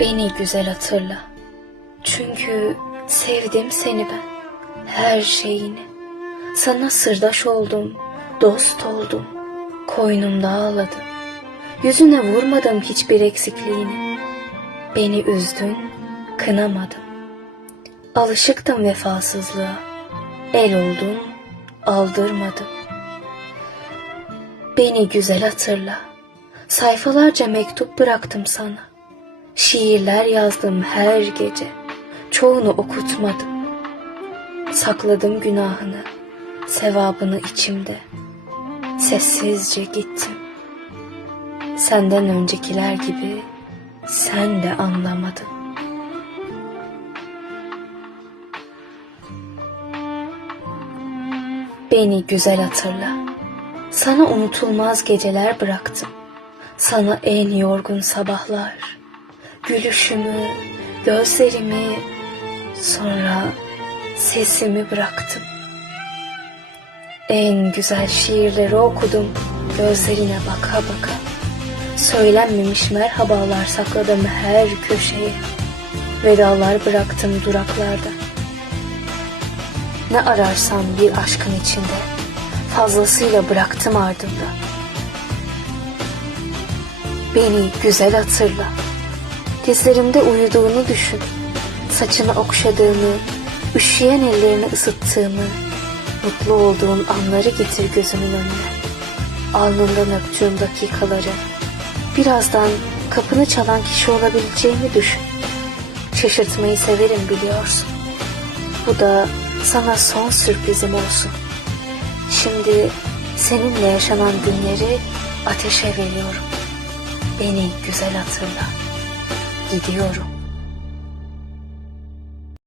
Beni güzel hatırla. Çünkü sevdim seni ben. Her şeyini. Sana sırdaş oldum, dost oldum. Koynumda ağladım. Yüzüne vurmadım hiçbir eksikliğini. Beni üzdün, kınamadım. Alışıktım vefasızlığa. El oldun, aldırmadım. Beni güzel hatırla. Sayfalarca mektup bıraktım sana. Şiirler yazdım her gece. Çoğunu okutmadım. Sakladım günahını, sevabını içimde. Sessizce gittim. Senden öncekiler gibi sen de anlamadın. Beni güzel hatırla. Sana unutulmaz geceler bıraktım. Sana en yorgun sabahlar. Gülüşümü, gözlerimi, sonra sesimi bıraktım. En güzel şiirleri okudum gözlerine baka baka. Söylenmemiş merhabalar sakladım her köşeye. Vedalar bıraktım duraklarda. Ne ararsam bir aşkın içinde, fazlasıyla bıraktım ardımda. Beni güzel hatırla. Dizlerimde uyuduğunu düşün. Saçını okşadığını, üşüyen ellerini ısıttığımı, mutlu olduğun anları getir gözümün önüne. Alnından öptüğüm dakikaları, birazdan kapını çalan kişi olabileceğimi düşün. Şaşırtmayı severim biliyorsun. Bu da sana son sürprizim olsun. Şimdi seninle yaşanan günleri ateşe veriyorum. Beni güzel hatırla. Gidiyorum.